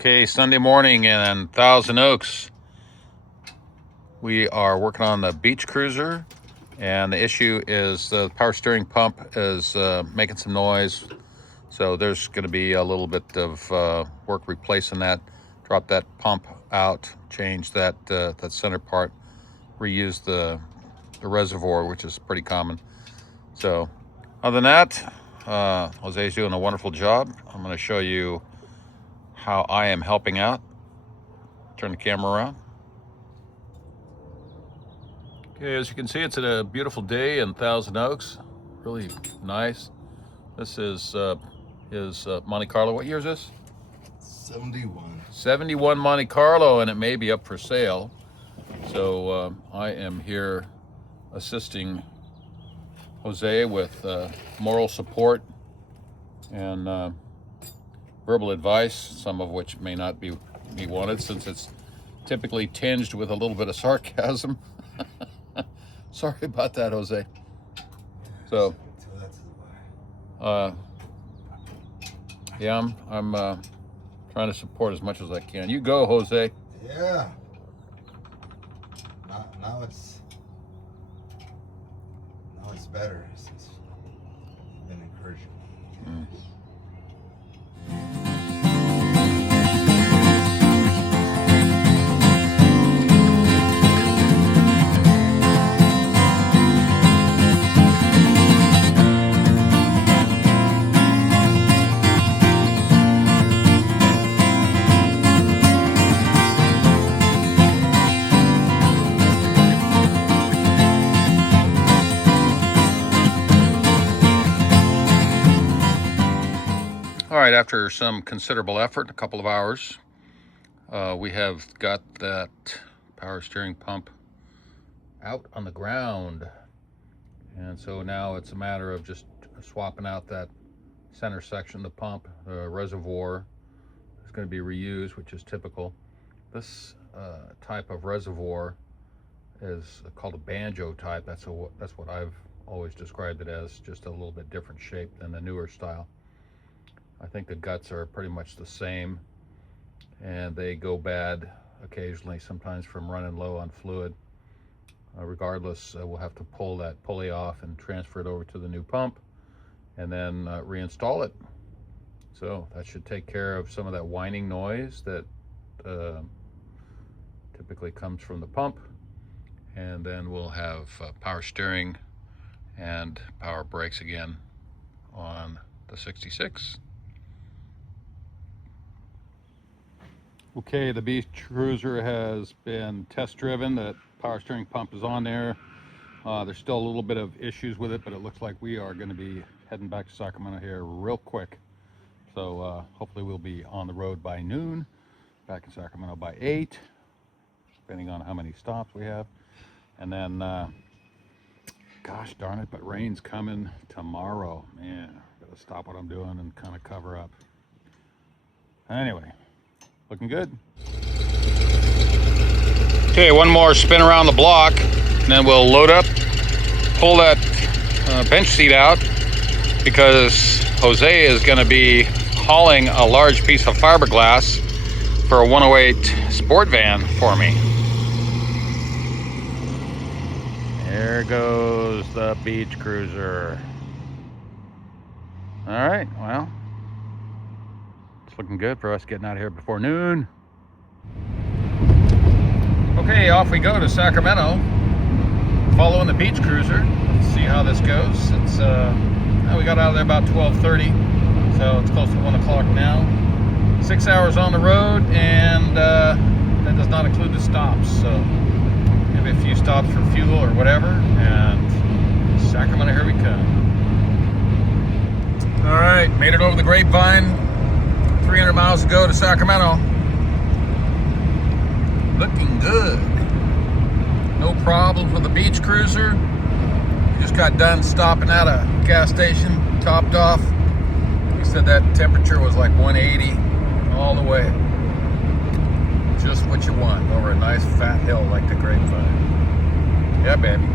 Okay, Sunday morning in Thousand Oaks. We are working on the beach cruiser, and the issue is the power steering pump is making some noise. So there's going to be a little bit of work replacing that. Drop that pump out, change that that center part, reuse the reservoir, which is pretty common. So other than that, Jose's doing a wonderful job. I'm going to show you how I am helping out. Turn the camera around. Okay, as you can see, it's a beautiful day in Thousand Oaks. Really nice. This is Monte Carlo. What year is this? 71. 71 Monte Carlo, and it may be up for sale. So I am here assisting Jose with moral support and verbal advice, some of which may not be wanted since it's typically tinged with a little bit of sarcasm. Sorry about that, Jose. So, yeah, I'm trying to support as much as I can. You go, Jose. Yeah. Now it's better since you've been encouraging me. All right, after some considerable effort, a couple of hours, we have got that power steering pump out on the ground. And so now it's a matter of just swapping out that center section of the pump. The reservoir is going to be reused, which is typical. This type of reservoir is called a banjo type. That's what I've always described it as, just a little bit different shape than the newer style. I think the guts are pretty much the same, and they go bad occasionally, sometimes from running low on fluid. Regardless, we'll have to pull that pulley off and transfer it over to the new pump, and then reinstall it. So that should take care of some of that whining noise that typically comes from the pump, and then we'll have power steering and power brakes again on the 66. Okay, the beach cruiser has been test driven. That power steering pump is on there. There's still a little bit of issues with it, but it looks like we are going to be heading back to Sacramento here real quick. So hopefully we'll be on the road by noon, back in Sacramento by 8, depending on how many stops we have. And then, gosh darn it, but rain's coming tomorrow. Man, gotta stop what I'm doing and kind of cover up. Anyway. Looking good. Okay, one more spin around the block, and then we'll load up, pull that bench seat out, because Jose is going to be hauling a large piece of fiberglass for a 108 SportVan for me. There goes the beach cruiser. All right, well, looking good for us getting out of here before noon. Okay, off we go to Sacramento, following the beach cruiser. Let's see how this goes. It's we got out of there about 12:30, so it's close to 1 o'clock now. 6 hours on the road, and that does not include the stops. So maybe a few stops for fuel or whatever, and Sacramento, here we come. All right, made it over the Grapevine. 300 miles to go to Sacramento. Looking good. No problems with the beach cruiser. Just got done stopping at a gas station, topped off. He said that temperature was like 180 all the way. Just what you want over a nice fat hill like the Grapevine. Yeah, baby.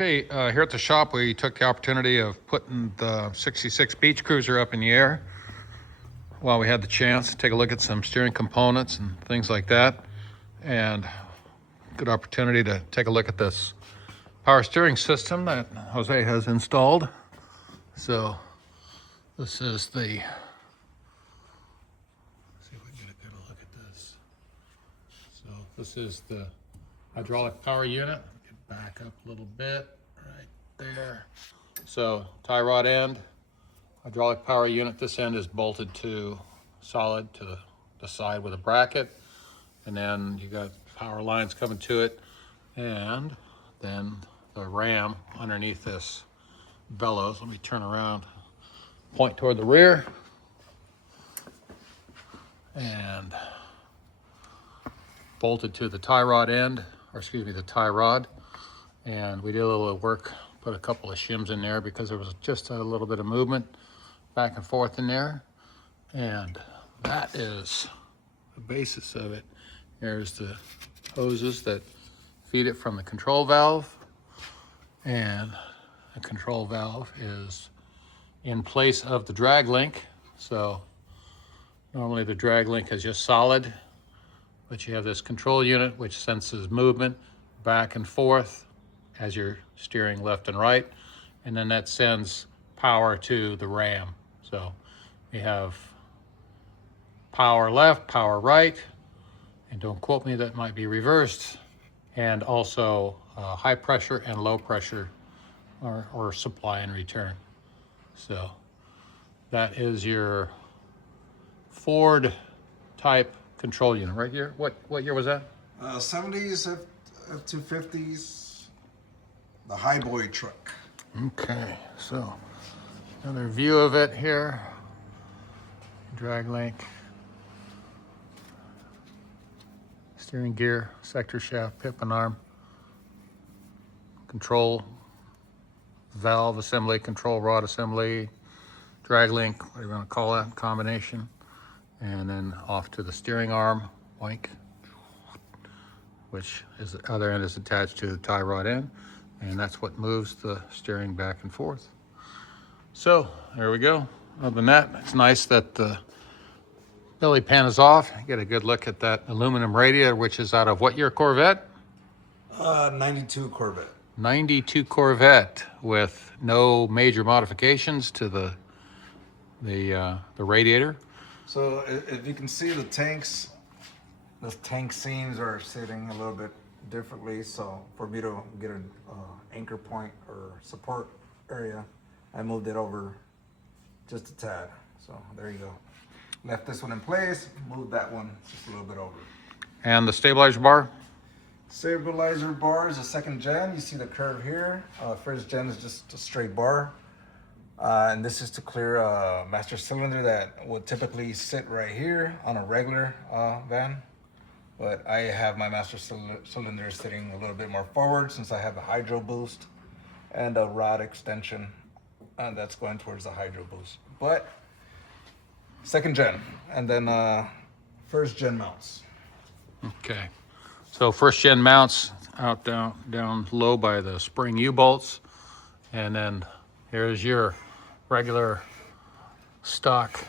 Okay, here at the shop, we took the opportunity of putting the 66 Beach Cruiser up in the air while we had the chance to take a look at some steering components and things like that. And good opportunity to take a look at this power steering system that Jose has installed. So this is the, let's see if we can get a good look at this. So this is the hydraulic power unit. Get back up a little bit, right there. So tie rod end, hydraulic power unit. This end is bolted to solid to the side with a bracket, and then you got power lines coming to it, and then the ram underneath this bellows. Let me turn around, point toward the rear, and bolted to the tie rod end, or excuse me, the tie rod. And we did a little work, put a couple of shims in there because there was just a little bit of movement back and forth in there. And that is the basis of it. There's the hoses that feed it from the control valve. And the control valve is in place of the drag link. So normally the drag link is just solid, but you have this control unit which senses movement back and forth as you're steering left and right, and then that sends power to the ram. So you have power left, power right, and don't quote me, that might be reversed, and also high pressure and low pressure or supply and return. So that is your Ford type control unit right here. What year was that? 70s, F250s, the highboy truck. Okay, so another view of it here. Drag link, steering gear, sector shaft, pip and arm, control valve assembly, control rod assembly, drag link, what do you want to call that combination, and then off to the steering arm, link, which is the other end is attached to the tie rod end, and that's what moves the steering back and forth. So there we go. Other than that, it's nice that the belly pan is off. Get a good look at that aluminum radiator, which is out of what year Corvette? 92 Corvette. 92 Corvette with no major modifications to the radiator. So if you can see the tank seams are sitting a little bit differently. So for me to get an anchor point or support area, I moved it over just a tad. So there you go. Left this one in place, moved that one just a little bit over. And the stabilizer bar? Stabilizer bar is a second gen. You see the curve here. First gen is just a straight bar. And this is to clear a master cylinder that would typically sit right here on a regular van. But I have my master cylinder sitting a little bit more forward since I have a hydro boost and a rod extension, and that's going towards the hydro boost. But second gen, and then first gen mounts. Okay. So first gen mounts out down low by the spring U-bolts, and then here's your regular stock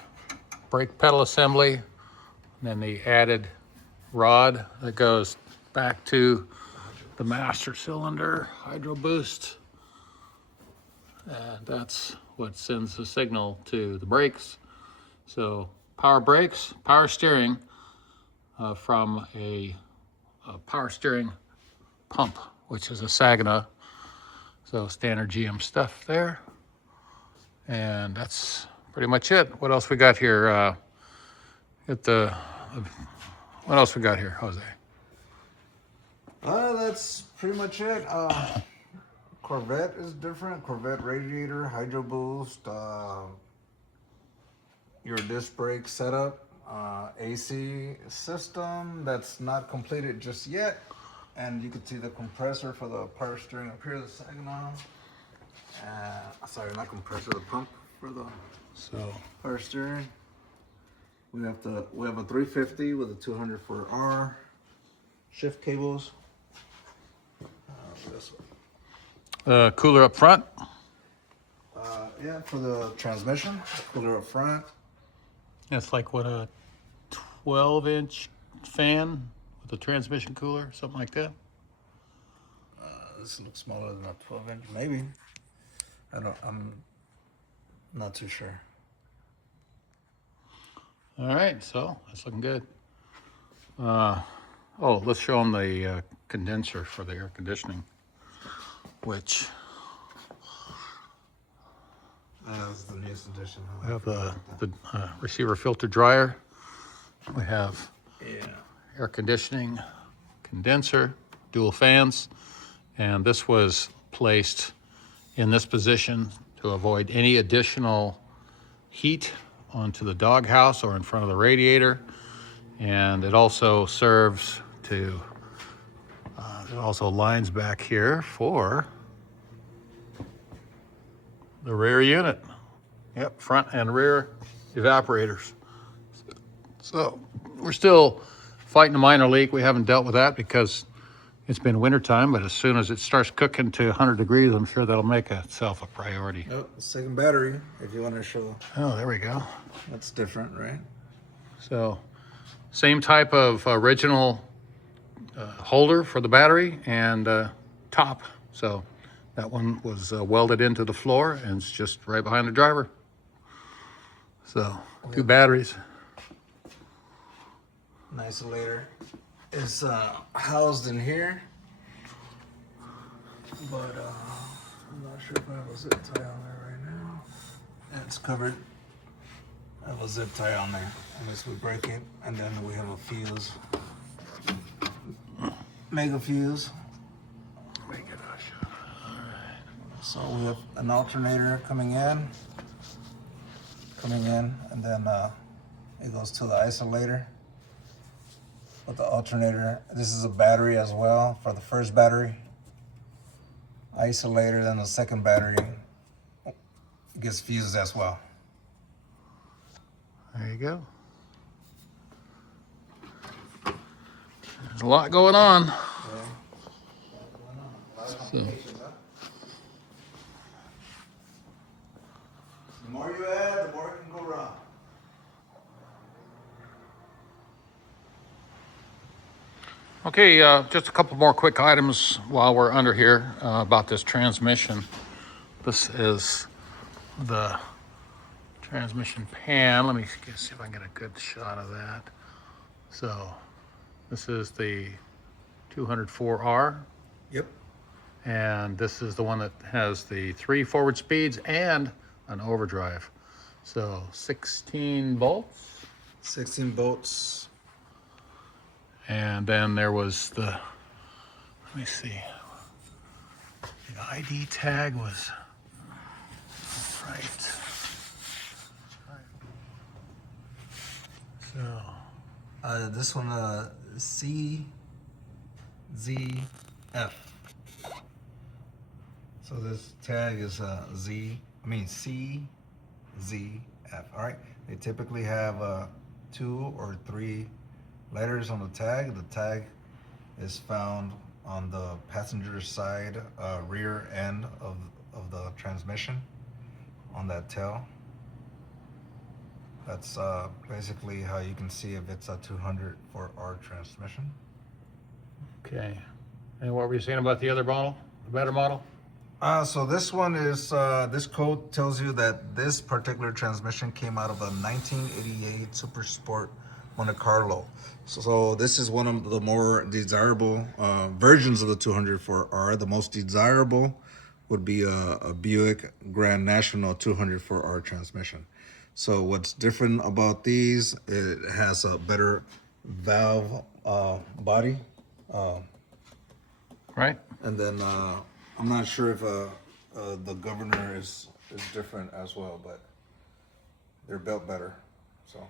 brake pedal assembly, and then the added rod that goes back to the master cylinder hydro boost, and that's what sends the signal to the brakes. So power brakes, power steering from a power steering pump, which is a Saginaw. So standard GM stuff there. And that's pretty much it. What else we got here? What else we got here, Jose? That's pretty much it. Corvette is different. Corvette radiator, hydro boost, your disc brake setup, AC system that's not completed just yet. And you can see the compressor for the power steering up here, the Saginaw. Sorry, not compressor, the pump for the power steering. We have a 350 with a 200 for R shift cables. This one. Cooler up front. Yeah, for the transmission, cooler up front. That's like what, a 12-inch fan with a transmission cooler, something like that. This looks smaller than a 12-inch, maybe. I'm not too sure. All right, so that's looking good. Oh, let's show them the condenser for the air conditioning, which That's the newest edition. we have the receiver filter dryer. We have Yeah. air conditioning, condenser, dual fans, and this was placed in this position to avoid any additional heat onto the doghouse or in front of the radiator. And it also serves to, it also lines back here for the rear unit. Yep, front and rear evaporators. So we're still fighting a minor leak. We haven't dealt with that because it's been wintertime, but as soon as it starts cooking to 100 degrees, I'm sure that'll make itself a priority. Oh, second battery, if you want to show. Oh, there we go. That's different, right? So same type of original holder for the battery and top. So that one was welded into the floor and it's just right behind the driver. So 2 batteries. An isolator is housed in here, but I'm not sure if I have a zip tie on there right now. Yeah, it's covered. I have a zip tie on there unless we break it, and then we have a fuse, mega fuse. So we have an alternator coming in, and then it goes to the isolator. With the alternator, this is a battery as well for the first battery. Isolator, then the second battery gets fused as well. There you go. There's a lot going on. So, The more you add, the more it can go wrong. okay, just a couple more quick items while we're under here about this transmission. This is the transmission pan. Let me see if I can get a good shot of that. So this is the 204R. Yep. And this is the one that has the 3 forward speeds and an overdrive. So 16 volts. 16 bolts. And then there was the, let me see, the ID tag was right. So This one, CZF. So this tag is CZF. All right. They typically have 2 or 3 letters on the tag. The tag is found on the passenger side rear end of the transmission on that tail. That's basically how you can see if it's a 204R transmission. okay. And what were you saying about the other model, the better model? So this one is, this code tells you that this particular transmission came out of a 1988 Super Sport Monte Carlo. So this is one of the more desirable versions of the 204R. The most desirable would be a Buick Grand National 204R transmission. So what's different about these, it has a better valve body. Right. And then I'm not sure if the governor is different as well, but they're built better. So.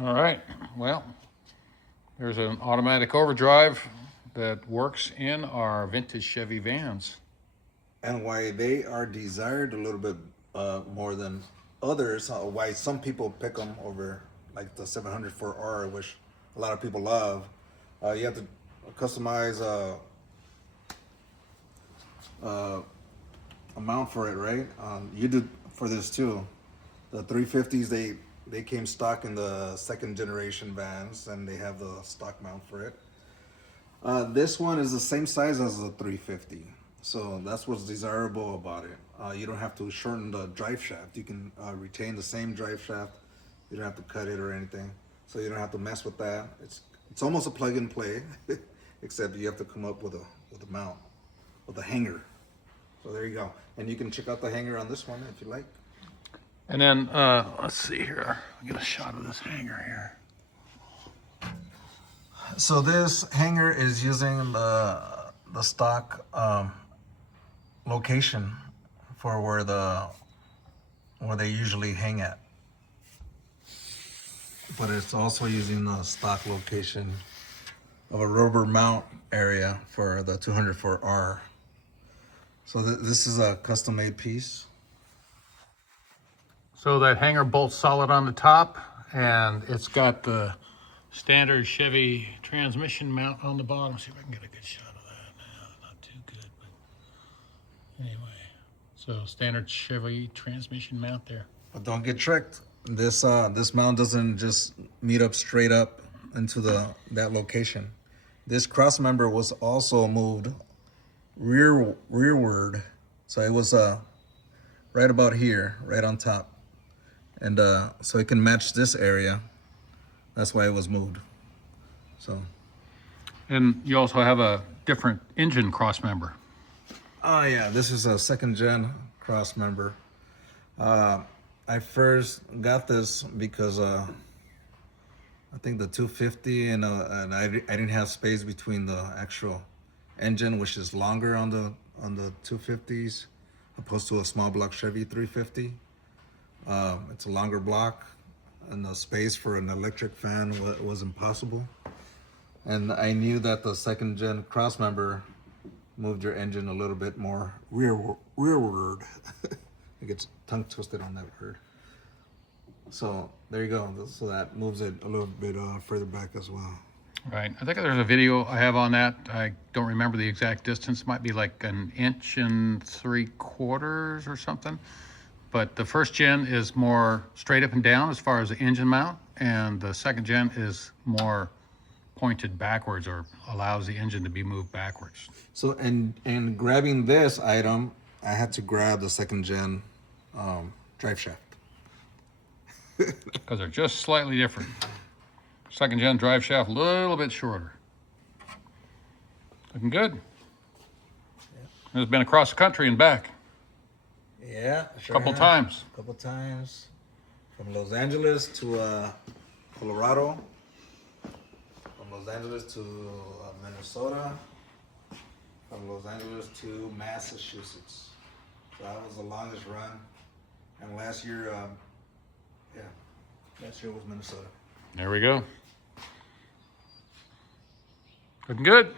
All right. Well, there's an automatic overdrive that works in our vintage Chevy vans. And why they are desired a little bit more than others, why some people pick them over like the 704R, which a lot of people love. You have to customize a mount for it, right? You did for this too. The 350s, they came stock in the second generation vans, and they have the stock mount for it. This one is the same size as the 350, so that's what's desirable about it. You don't have to shorten the drive shaft. You can retain the same drive shaft. You don't have to cut it or anything, so you don't have to mess with that. It's almost a plug and play, except you have to come up with a mount, with a hanger. So there you go, and you can check out the hanger on this one if you like. And then let's see here. I'll get a shot of this hanger here. So this hanger is using the stock location for where they usually hang at, but it's also using the stock location of a rubber mount area for the 204R. So this is a custom made piece. So that hanger bolts solid on the top, and it's got the standard Chevy transmission mount on the bottom. See if I can get a good shot of that now. Not too good, but anyway. So standard Chevy transmission mount there. But don't get tricked. This mount doesn't just meet up straight up into that location. This cross member was also moved rearward, so it was right about here, right on top, and so it can match this area. That's why it was moved. So. And you also have a different engine cross member. Oh yeah, this is a second gen cross member. I first got this because I think the 250 and I didn't have space between the actual engine, which is longer on the 250s, opposed to a small block Chevy 350. It's a longer block, and the space for an electric fan was impossible. And I knew that the second gen cross member moved your engine a little bit more rearward. It gets tongue twisted on that word. So there you go. So that moves it a little bit further back as well. Right. I think there's a video I have on that. I don't remember the exact distance. It might be like 1 3/4 inches or something. But the first gen is more straight up and down as far as the engine mount, and the second gen is more pointed backwards, or allows the engine to be moved backwards. So and grabbing this item, I had to grab the second gen drive shaft. Because they're just slightly different. Second gen drive shaft, a little bit shorter. Looking good. Yeah. It's been across the country and back. Yeah, sure. Couple times. Couple times. From Los Angeles to Colorado. From Los Angeles to Minnesota. From Los Angeles to Massachusetts. So that was the longest run. And last year, last year was Minnesota. There we go. Looking good.